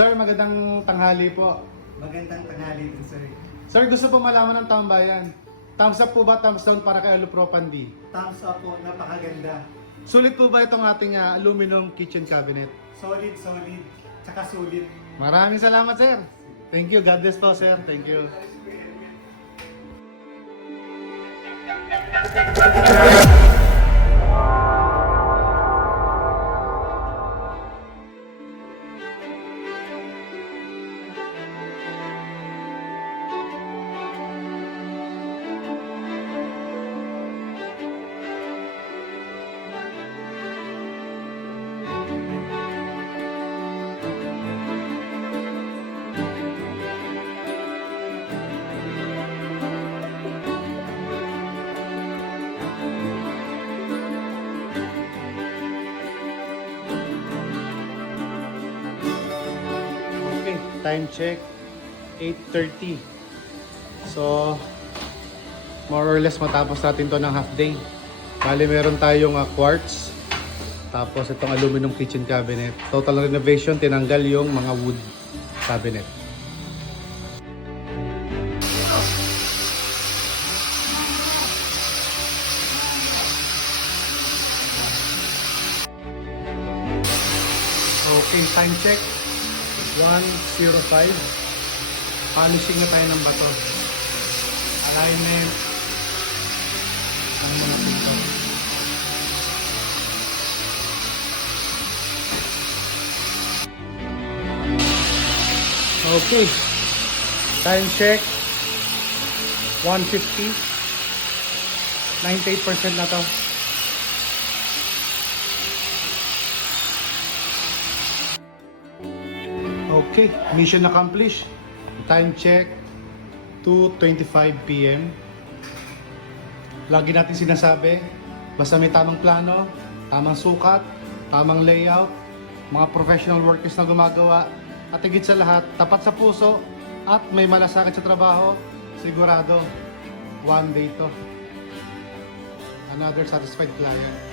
Sir, magandang tanghali po. Magandang tanghali din, sir. Sir, gusto po malaman ng tambayan. Thumbs up po ba, thumbs down para kay Alupropandi? Thumbs up po, napakaganda. Sulit po ba itong ating aluminum kitchen cabinet? Solid, tsaka sulit. Maraming salamat, sir. Thank you. God bless po, sir. Thank you. Okay, time check 8:30. So more or less matapos natin to ng half day. Bali meron tayong quartz, tapos itong aluminum kitchen cabinet. Total renovation, tinanggal yung mga wood cabinet. Okay, time check 1:05. Polishing na tayo ng bato. Alignment ng mga dito. Okay, time check 1:50. 98% na to. Okay, mission accomplished. Time check 2:25 PM. Lagi natin sinasabi, basta may tamang plano, tamang sukat, tamang layout, mga professional workers na gumagawa, at higit sa lahat, tapat sa puso at may malasakit sa trabaho, sigurado, one day to. Another satisfied client.